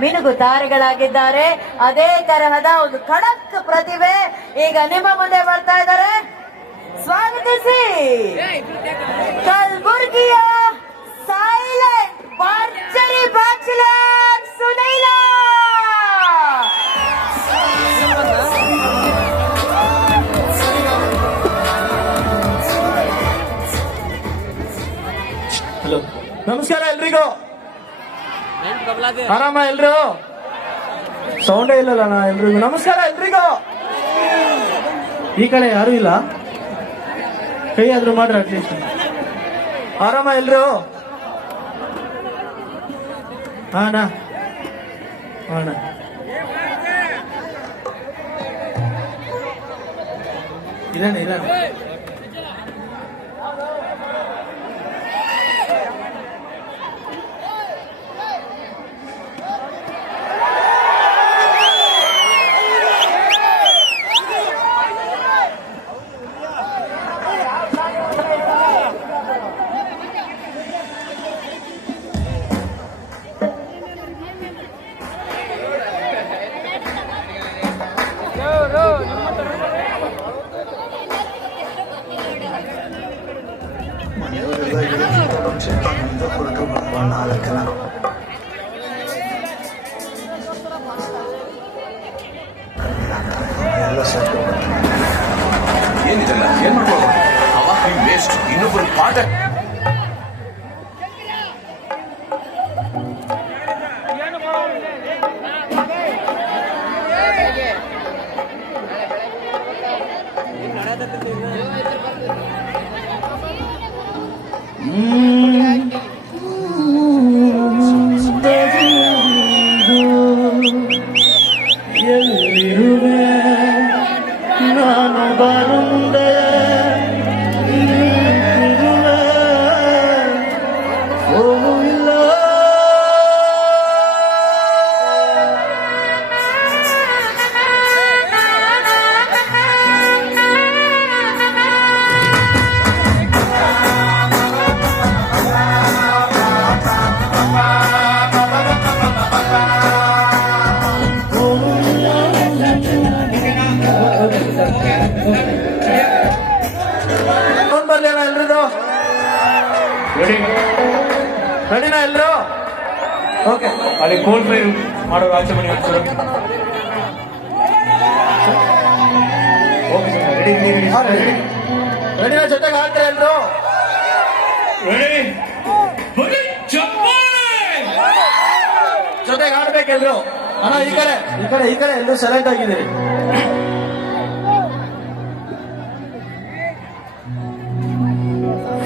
ಮಿನುಗು ತಾರೆಗಳಾಗಿದ್ದಾರೆ ಅದೇ ತರಹದ ಒಂದು ಖಡಕ್ ಪ್ರತಿಭೆ ಈಗ ನಿಮ್ಮ ಮುಂದೆ ಬರ್ತಾ ಇದ್ದಾರೆ. ಸ್ವಾಗತಿಸಿ. ಕಲ್ಬುರ್ಗಿಯ ಸೈಲೆಂಟ್ ಹಲೋ ನಮಸ್ಕಾರ ಎಲ್ರಿಗೂ. ಆರಾಮ ಎಲ್ರು? ಸೌಂಡೇ ಇಲ್ಲಲ್ಲ ನಾ ಎಲ್ರಿಗೂ. ನಮಸ್ಕಾರ ಎಲ್ರಿಗೂ. ಈ ಕಡೆ ಯಾರು ಇಲ್ಲ. ಕೈ ಆದ್ರೂ ಮಾಡ್ರಿ ಅಟ್ಲೀಸ್ಟ್ ಆರಾಮ ಎಲ್ರು? ಹಾಣ ಇರೋಣ ಇರೋಣ ಹೇಳ್ತಿದ್ರು ಚಿಕ್ಕಂದ ಹೊರಟು ಬರುವ ನಾಲ್ಕನ ಎಲ್ಲ ಸತ್ತು ಏನಿದೆಲ್ಲ ಏನ್ ಮಾಡ್ಬೋದು ಅವ ವೇಸ್ಟ್ ಇನ್ನೊಬ್ಬರು ಪಾಠ ಎಲ್ಲಿರುವೆ ಅಲ್ಲಿ ಕೋಲ್ಡ್ ಫ್ರೈ ಮಾಡೋ ಆಚರಣೆ ಓಕೆ ಸರ್ ರೆಡಿ ಜೊತೆಗೆ ಹಾಕ್ತಾರೆ ಎಲ್ರು. ರೆಡಿ ಬನ್ನಿ ಜೊತೆಗೆ ಆಡ್ಬೇಕೆಲ್ರು ಅಣ್ಣ ಈ ಕಡೆ ಈ ಕಡೆ ಈ ಕಡೆ ಎಲ್ರು ಸೆಲೆಕ್ಟ್ ಆಗಿದ್ದೀರಿ.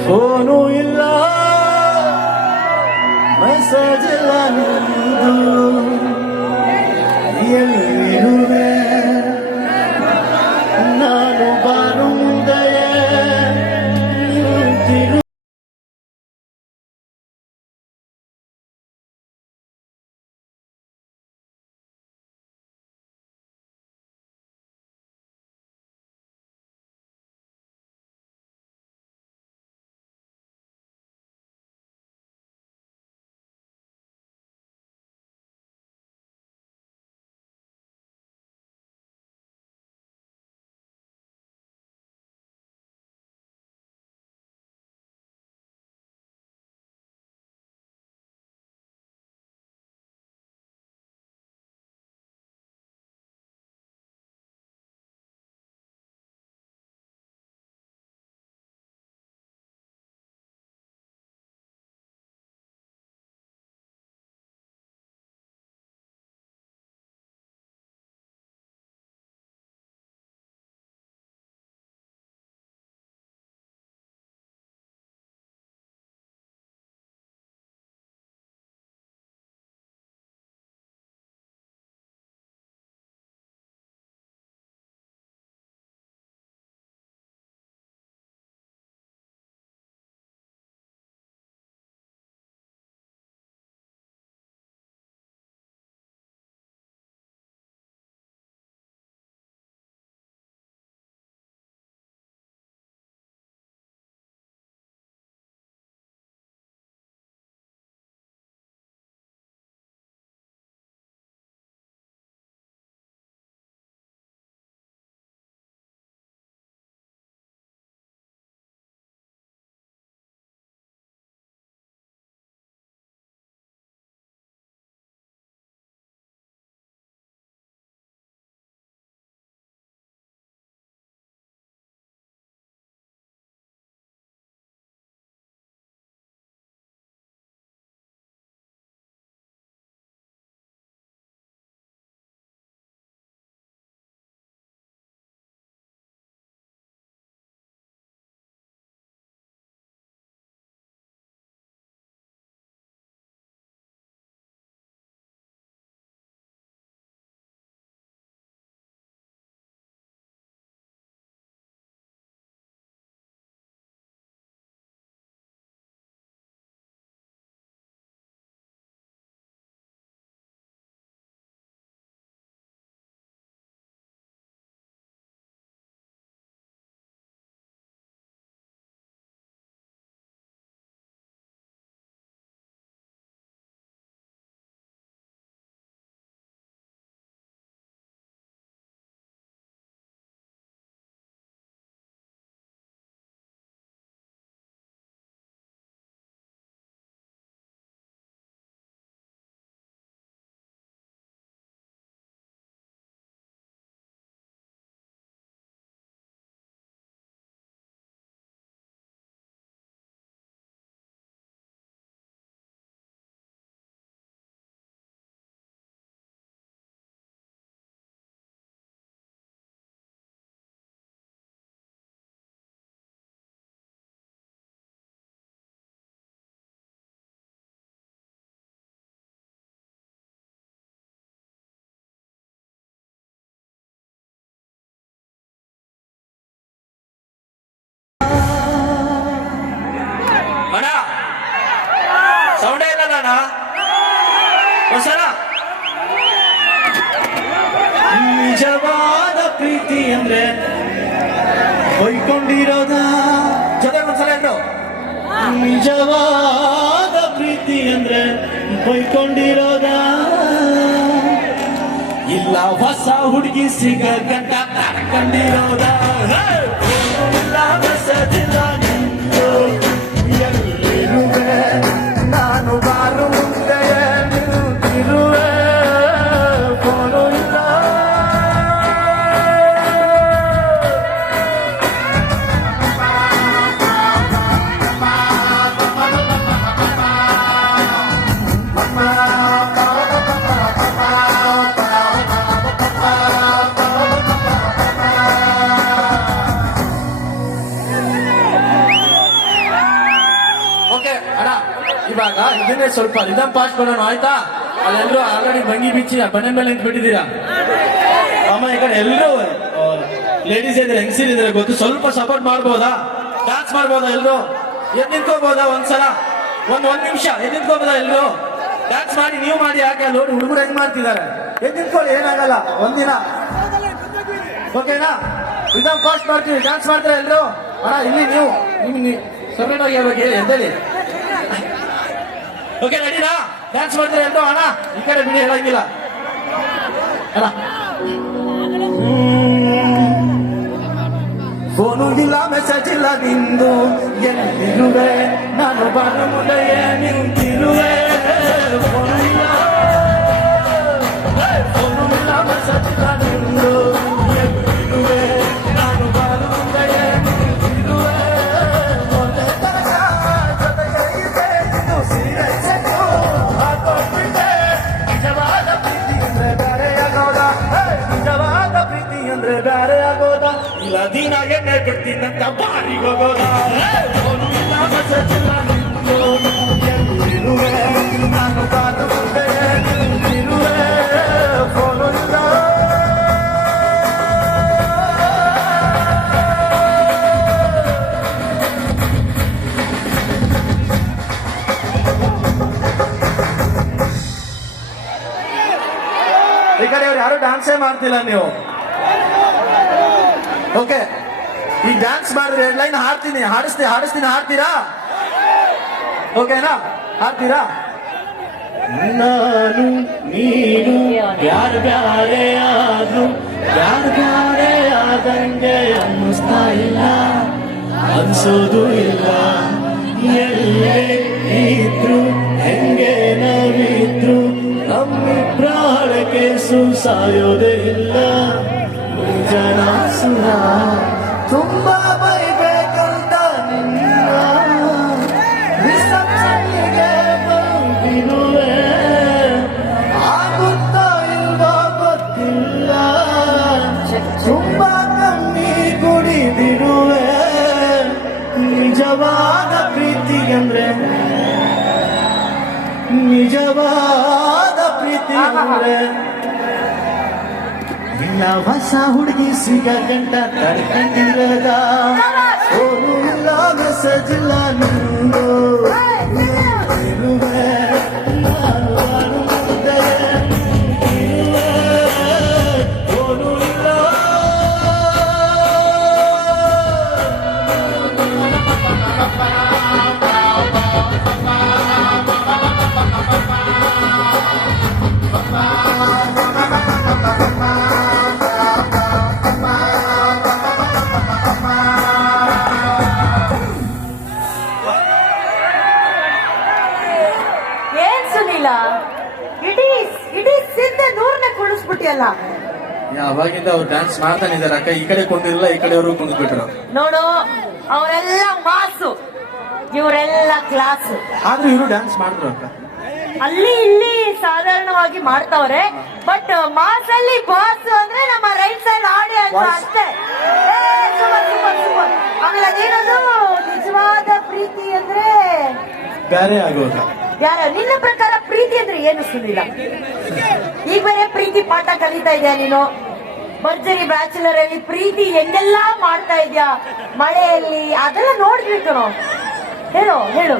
ಫೋನು ಇಲ್ಲ. ಮೆಸೇಜ್ ಇಲ್ಲ ನಿಂದು ಎಲ್ಲಿರುವೆ ಒಂದ್ಸಲ. ನಿಜವಾದ ಪ್ರೀತಿ ಅಂದ್ರೆ ಹೊಯ್ಕೊಂಡಿರೋದ. ಜೊತೆ ಒಂದ್ಸಲ ಎಲ್ರು ನಿಜವಾದ ಪ್ರೀತಿ ಅಂದ್ರೆ ಹೊಯ್ಕೊಂಡಿರೋದ. ಇಲ್ಲ ಹೊಸ ಹುಡುಗಿ ಸಿಗ ಗಂಟ ಕಂಡಿರೋದ ಇಲ್ಲ ಸ್ವಲ್ಪ ರಿದಮ್ ಪಾಸ್ ಮಾಡೋಣ, ಆಯ್ತಾ? ಅಲ್ಲೆಲ್ಲರೂ ಆಲ್ರೆಡಿ ಬಂಗಿ ಬಿಚ್ಚಿ ಮನೆ ಮೇಲೆ ನಿಂತು ಬಿಟ್ಟಿದ್ದೀರಾ ಅಮ್ಮ, ಈ ಕಡೆ ಎಲ್ಲರೂ ಲೇಡೀಸ್ ಇದ್ರೆ, ಹೆಂಗಸಿರ್ ಇದ್ರೆ ಗೊತ್ತು? ಸ್ವಲ್ಪ ಸಪೋರ್ಟ್ ಮಾಡ್ಬೋದಾ? ಡಾನ್ಸ್ ಮಾಡ್ಬೋದಾ ಎಲ್ರು? ಎದ್ ನಿಂತ್ಕೋಬೋದಾ ಒಂದ್ಸಲ? ಒಂದ್ ಒಂದ್ ನಿಮಿಷ, ಎದ್ ನಿಂತ್ಕೋಬೋದಾ ಎಲ್ರು? ಡಾನ್ಸ್ ಮಾಡಿ, ನೀವು ಮಾಡಿ, ಯಾಕೆ? ನೋಡಿ ಹುಡುಗರು ಹೆಂಗ್ ಮಾಡ್ತಿದ್ದಾರೆ. ಎದ್ ನಿಂತ್ಕೊಳ್ಳಿ, ಏನಾಗಲ್ಲ. ಒಂದಿನ. ಓಕೆನಾ ರಿದಮ್ ಪಾಸ್ ಮಾಡ್ತೀವಿ ಡಾನ್ಸ್ ಮಾಡ್ತಾರೆ ಎಲ್ರು? ಅಣ್ಣ, ಇಲ್ಲಿ ನೀವು. ನಿಮ್ಗೆ ಸಪರೇಟ್ ಆಗಿ ಹೇಳ್ಬೇಕು ಎದ್ದೇಳಿ. ಓಕೆ ರೆಡಿನಾ ಡ್ಯಾನ್ಸ್ ಮಾಡ್ತಾರೆ ಎಲ್ರು ಅಣ್ಣ ಈ ಕಡೆ ಬಿಡಿ ಹೇಳಂಗಿಲ್ಲ ಅಣ್ಣ ಫೋನು ಇಲ್ಲ ಮೆಸೇಜ್ ಇಲ್ಲ ನಿಂದು ಎಲ್ಲಿರುವೆ ನಾನು ಬಾರ ಮುಂದೆಯೇ ನಿಂತಿರುವೆ ಫೋನು ಇಲ್ಲ ಫೋನು ಇಲ್ಲ ಮೆಸೇಜ್ ಇಲ್ಲ ನಿಂದು ಈ ಕಡೆ ಅವ್ರು ಯಾರು ಡಾನ್ಸೇ ಮಾಡ್ತಿಲ್ಲ ನೀವು ಓಕೆ ಈಗ ಡ್ಯಾನ್ಸ್ ಮಾಡಿದ್ರೆ ಹೆಡ್ಲೈನ್ ಲೈನ್ ಹಾಡ್ತೀನಿ. ಹಾಡಿಸ್ತೀನಿ ಹಾಡಿಸ್ತೀನಿ, ಹಾಡ್ತೀರಾ? ಓಕೆನಾ ಹಾಡ್ತೀರಾ? ನಾನು, ನೀನು, ಯಾರು ಬ್ಯಾರೆ ಆದ್ರು, ಯಾರು ಬ್ಯಾರೆ ಆದಂಗೆ ಅನ್ನಿಸ್ತಾ ಇಲ್ಲ. ಅನ್ಸೋದು ಇಲ್ಲ. ಎಲ್ಲೇ ಇದ್ರು, ಹೆಂಗೆ ನಾವಿದ್ರು ಪ್ರಾಣಕ್ಕೆ ಸುಸಾಯೋದೇ ಇಲ್ಲ. ಜನ ಸುರ ತುಂಬಾ ಬೈಬೇಕಂತ ನಿನ್ನ ರಿಸೆಪ್ಷನ್ನಿಗೆ ಬಂದಿರುವೆ. ಆಗುತ್ತಾ ಇಲ್ವೋ ಗೊತ್ತಿಲ್ಲ. ತುಂಬಾ ಕಮ್ಮಿ ಕುಡಿದಿರುವೆ. ನಿಜವಾದ ಪ್ರೀತಿ ಅಂದ್ರೆ ನಿಜವಾದ ಪ್ರೀತಿ ಅಂದ್ರೆ ಇಲ್ಲ ಹೊಸ ಹುಡುಗಿ ಸಿಗ ಗಂಟ ತಡ್ಕೊಂಡಿರದ ಫೋನು ಇಲ್ಲ ಮೆಸೇಜ್ ಇಲ್ಲ ನಿಂದು ಇಡೀ ಇಡೀ ಸಿದ್ಧ ನೂರ್ನ ಕುಳಿಸ್ಬಿಟ್ಟಿಯಲ್ಲ ಯಾವಾಗಿಂದ ಅವ್ರು ಡ್ಯಾನ್ಸ್ ಮಾಡ್ತಾನೆ ಇದಾರೆ ಅಕ್ಕ ಈ ಕಡೆ ಕುಂದಿರಲ್ಲ ಈ ಕಡೆಯವರು ಕುಂದ್ಬಿಟ್ರು ನೋಡು ಅವರೆಲ್ಲ ಮಾಸು. ಇವರೆಲ್ಲ ಕ್ಲಾಸು. ಆದ್ರೂ ಇವರು ಡ್ಯಾನ್ಸ್ ಮಾಡಿದ್ರು ಅಕ್ಕ. ಅಲ್ಲಿ ಇಲ್ಲಿ ಸಾಧಾರಣವಾಗಿ ಮಾಡ್ತಾವ್ರೆ. ಬಟ್ ಮಾಸ್ ಅಲ್ಲಿ ಬಾಸ್ ಅಂದ್ರೆ ನಮ್ಮ ರೈಟ್ ಸೈಡ್ ಆಡಿಯನ್ಸ್. ಅಷ್ಟೇ. ಆಮೇಲೆ ಅದೇನದು? ನಿಜವಾದ ಪ್ರೀತಿ ಅಂದ್ರೆ ಬೇರೆ ಆಗೋದ ಯಾರ? ನಿನ್ನ ಪ್ರಕಾರ ಪ್ರೀತಿ ಅಂದ್ರೆ ಏನು ಸುನಿಲ್ಲ ಈಗ ಬೇರೆ ಪ್ರೀತಿ ಪಾಠ ಕಲಿತಾ ಇದೆಯಾ ನೀನು? ಭರ್ಜರಿ ಬ್ಯಾಚುಲರ್ ಅಲ್ಲಿ ಪ್ರೀತಿ ಹೆಂಗೆಲ್ಲ ಮಾಡ್ತಾ ಇದ್ಯಾ? ಮಳೆಯಲ್ಲಿ ಅದೆಲ್ಲ ನೋಡ್ಬೇಕು ಹೇಳು ಹೇಳು.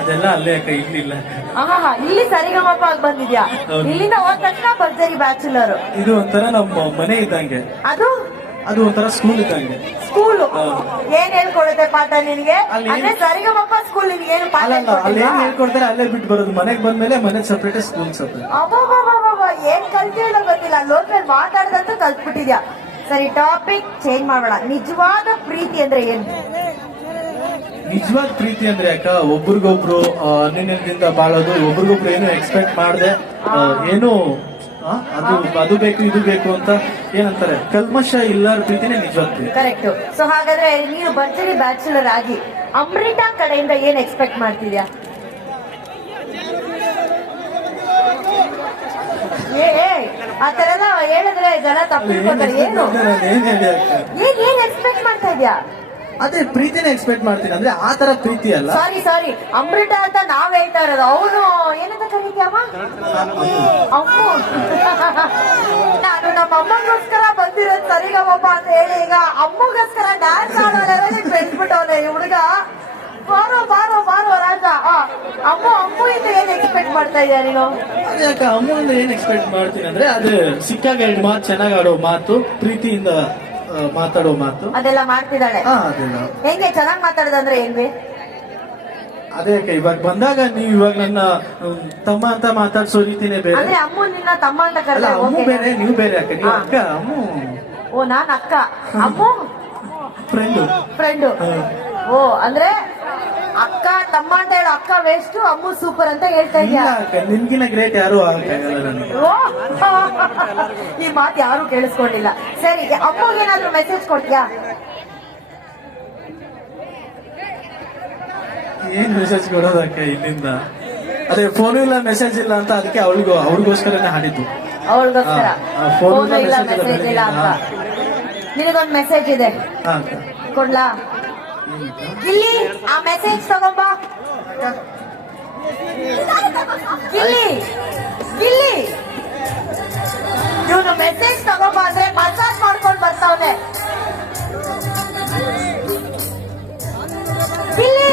ಅದೆಲ್ಲ ಅಲ್ಲೇ ಅಕ್ಕ ಇಲ್ಲಿಲ್ಲ ಆಹಾ ಇಲ್ಲಿ ಸರಿಗಮಪ ಆಗಿ ಬಂದಿದ್ಯಾ. ಇಲ್ಲಿಂದ ಹೋದ ತಕ್ಷಣ ಭರ್ಜರಿ ಬ್ಯಾಚುಲರ್. ಇದು ಒಂಥರ ನಮ್ಮ ಮನೆ ಇದ್ದಂಗೆ. ಅದು? ಅದು ಒಂಥರ ಸ್ಕೂಲ್ ಇದ್ದಂಗೆ ಸ್ಕೂಲ್. ಏನ್ ಹೇಳ್ಕೊಡುತ್ತೆ ಪಾಠ ನಿನಗೆ? ಅಲ್ಲಿ ಏನ್- ಅಂದ್ರೆ ಸರಿಗಮಪ ಸ್ಕೂಲ್ ನಿನ್ಗೆ ಏನು ಪಾಠ ಅಲ್ಲ ಅಲ್ಲಿ ಏನ್ ಹೇಳ್ಕೊಟ್ಟಿಲ್ವಾ? ಹೇಳ್ಕೊಡ್ತಾರೆ ಅಲ್ಲೇ ಬಿಟ್ಟು ಬರೋದು. ಮನೆಗೆ ಬಂದ್ಮೇಲೆ ಮನೆ ಸಪ್ರೇಟ್ ಸ್ಕೂಲ್ ಸಪ್ರೇಟ್ ಅಬ್ಬಬ್ಬಬ್ಬಬ್ಬ, ಏನ್ ಕಲ್ತಿಲ್ಲ ಗೊತ್ತಿಲ್ಲ. ಲೋಕಲ್ ಮಾತಾಡ್ದಂತೂ ಕಲ್ತ್ಬಿಟ್ಟಿದ್ಯಾ? ಸರಿ ಟಾಪಿಕ್ ಚೇಂಜ್ ಮಾಡೋಣ ನಿಜವಾದ ಪ್ರೀತಿ ಅಂದ್ರೆ ಏನು? ನಿಜವಾದ ಪ್ರೀತಿ ಅಂದ್ರೆ ಅಕ್ಕ ಒಬ್ರಿಗೊಬ್ರು ಅನ್ಯದಿಂದ ಬಾಳೋದು ಒಬ್ರಿಗೊಬ್ರು ಏನು ಎಕ್ಸ್ಪೆಕ್ಟ್ ಮಾಡದೆ ಏನು ಅದು ಅದು ಬೇಕು ಇದು ಬೇಕು ಅಂತ ಏನಂತಾರೆ? ಕಲ್ಮಶ ಇಲ್ಲಾರ ಪ್ರೀತಿನೇ ನಿಜವಾಗ್ತದೆ ಕರೆಕ್ಟ್ ಸೊ ಹಾಗಾದ್ರೆ ನೀನು ಭರ್ಜರಿ ಬ್ಯಾಚುಲರ್ ಆಗಿ ಅಮೃತಾ ಕಡೆಯಿಂದ ಏನ್ ಎಕ್ಸ್ಪೆಕ್ಟ್ ಮಾಡ್ತಿದ್ಯಾ? ಏ ಏ, ಆ ತರ ಹೇಳಿದ್ರೆ ಜನ ತಪ್ಪು ಏನ್ ಏನ್? ಏನ್ ಎಕ್ಸ್ಪೆಕ್ಟ್ ಮಾಡ್ತಾ ಇದ್ಯಾ? ಅದೇ ಪ್ರೀತಿನ ಎಕ್ಸ್ಪೆಕ್ಟ್ ಮಾಡ್ತೀನಿ. ಅಂದ್ರೆ ಆ ತರ ಪ್ರೀತಿ ಅಲ್ಲ. ಸಾರಿ ಸಾರಿ ಅಮೃತ ಅಂತ ನಾವ್ ಹೇಳ್ತಾ ಇರೋದು. ಅವನು ಏನಂತ ಕರೀತೀಯಮ್ಮ ಅಮ್ಮು? ನಾನು ನಮ್ಮ ಅಮ್ಮಗೋಸ್ಕರ ಬಂದಿರೋದು ಸರಿಗಮ್ಮಪ್ಪ ಅಂತ ಹೇಳಿ ಈಗ ಅಮ್ಮಗೋಸ್ಕರ ಡ್ಯಾನ್ಸ್ ಆಡೋ ಲೆವೆಲಿಗೆ ಈ ಹುಡುಗ. ಬಾರೋ ಬಾರೋ ಬಾರೋ ರಾಜ. ಅಮ್ಮ ಅಮ್ಮ ಇಂದ ಏನ್ ಎಕ್ಸ್ಪೆಕ್ಟ್ ಮಾಡ್ತಾ ಇದೀಯ ನೀನು? ಅದೇ ಅಕ್ಕ ಅಮ್ಮಂದ ಏನ್ ಎಕ್ಸ್ಪೆಕ್ಟ್ ಮಾಡ್ತೀನಿ ಅಂದ್ರೆ ಅದು ಸಿಕ್ಕಾಗ ಎರಡು ಮಾತು ಚೆನ್ನಾಗಿ ಆಡೋ ಮಾತು ಪ್ರೀತಿಯಿಂದ ಮಾತಾಡೋ ಮಾತು? ಅದೆಲ್ಲ ಮಾಡ್ತಿದ್ದಾಳೆ. ಹಾ ಅದೆಲ್ಲ ಹೆಂಗೆ ಚೆನ್ನಾಗ್ ಮಾತಾಡೋದಂದ್ರೆ ಏನ್ವಿ ಅದೇ ಇವಾಗ ಬಂದಾಗ ನೀವು ಇವಾಗ ನನ್ನ ತಮ್ಮ ಅಂತ ಮಾತಾಡ್ಸೋ ರೀತಿನೇ ಬೇರೆ. ಅಂದ್ರೆ ಅಮ್ಮು ನಿನ್ನ ತಮ್ಮ ಅಂತ ಅಲ್ಲ ಕರೆದ ಅಮ್ಮು ಬೇರೆ ನೀವು ಬೇರೆ ಅಕ್ಕ ನೀವು ಅಕ್ಕ ಅಮ್ಮು? ಓ ನಾನ್ ಅಕ್ಕ. ಅಮ್ಮು? Friend friend. ಓ ಅಂದ್ರೆ ಅಕ್ಕ ತಮ್ಮ ಅಂತ ಹೇಳೋ ಅಕ್ಕ ವೇಸ್ಟ್ ಅಮ್ಮು ಸೂಪರ್ ಅಂತ ಹೇಳ್ತಾ ಇಲ್ಲ ಇದ್ಯಾ? ಅಕ್ಕ ನಿನ್ಗಿನ ಗ್ರೇಟ್ ಯಾರು ನನಗೆ. ಓ ಈ ಮಾತು ಯಾರು ಕೇಳಿಸ್ಕೊಂಡಿಲ್ಲ. ಸರಿ ಅಮ್ಮಗೆ ಏನಾದ್ರು ಮೆಸೇಜ್ ಕೊಡ್ತೀಯಾ? ಏನ್ ಮೆಸೇಜ್ ಕೊಡೋದಕ್ಕ ಇಲ್ಲಿಂದ? ಅದೇ ಫೋನ್ ಇಲ್ಲ ಮೆಸೇಜ್ ಇಲ್ಲ ಅಂತ ಅದಕ್ಕೆ ಅವಳಿಗೂ ಅವ್ರಿಗೋಸ್ಕರನೇ ಹಾಡಿದ್ದು. ಅವಳಿಗೋಸ್ಕರ? phone ಇಲ್ಲ message ಇಲ್ಲ, ಮೆಸೇಜ್ ಇಲ್ಲ ಅಂತ. ಹಾ. ನಿನಗೊಂದ್ ಮೆಸೇಜ್ ಇದೆ. ಹಾ ಅಕ್ಕ. ಕೊಡ್ಲಾ? ಗಿಲ್ಲಿ ಆ ಮೆಸೇಜ್ ತಗೊಂಬ. ಗಿಲ್ಲಿ ಗಿಲ್ಲಿ. ಇವನು ಮೆಸೇಜ್ ತಗೊಂಬ ಅಂದ್ರೆ ಮಸಾಜ್ ಮಾಡ್ಕೊಂಡು ಬರ್ತಾವನೆ. ಗಿಲ್ಲಿ